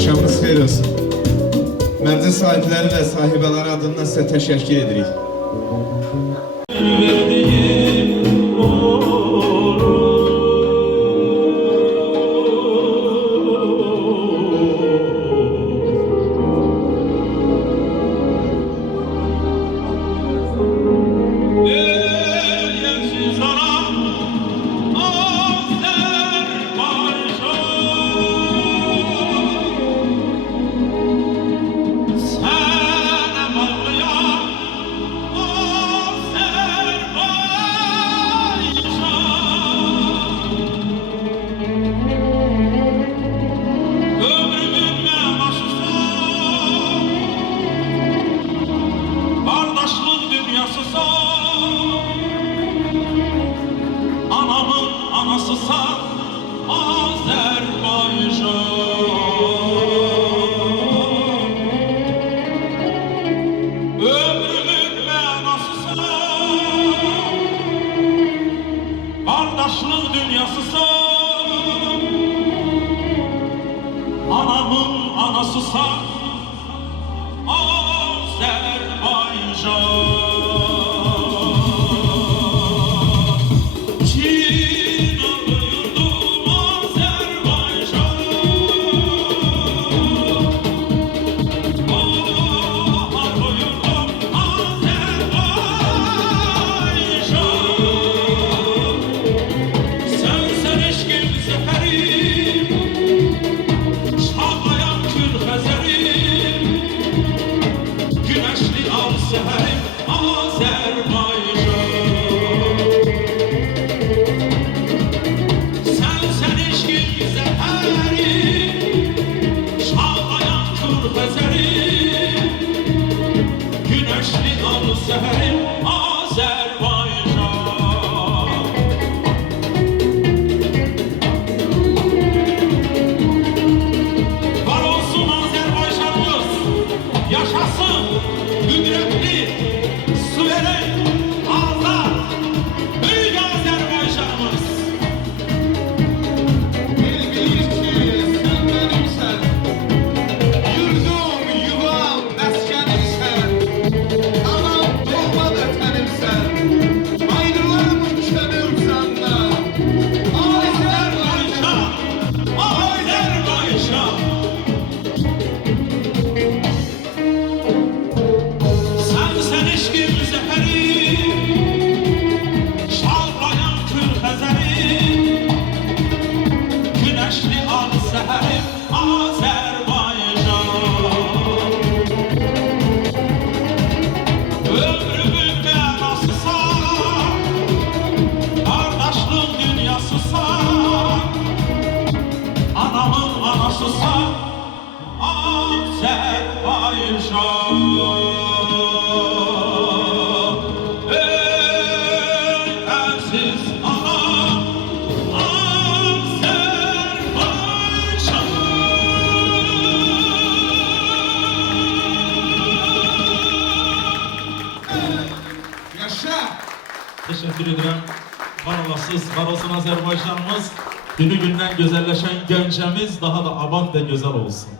Axşamınız xeyir olsun. Məclis sahibləri və sahibələri adından sizə təşəkkür edirik. Kardeşlik dünyasısan, anamın anasısan, Azerbaycan. Çinalı yurdum Azerbaycan, bahar yurdum Azerbaycan. Seherim Azerbaycan. Sen eşkin zeherim, şağlayan körfezerim, güneşli al seherim Azerbaycan. Var olsun Azerbaycanımız, yaşasın kudretli, suveren, azad, büyük Azerbaycanımız. Bil bilir ki sen benimsen, yurdum, yuvam, meskenimsen, anam doğma vətənimsən, ayrılarım könül senden. Azerbaycan, Azerbaycan. Sen eşkin zeherim, şağlayan körfezerim, güneşli al seherim Azerbaycan. Ömrümün mənasısan, kardeşlik dünyasısan, anamın anasısan, Azerbaycan. Yaşa! Teşekkür ederim. Var olasınız, var olsun Azerbaycanımız. Günü gündən gözəlləşən Gəncəmiz daha da abad və gözəl olsun.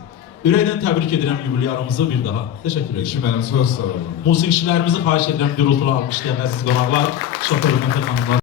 Ürəkdən təbrik edirəm yubileyarımızı bir daha. Teşekkür ederim. İşi mənim, söz sağ olun. Musiqiçilərimizi xahiş edirəm gürültülü alqışlayan əziz qonaqlar, şoför hörmətli xanımlar.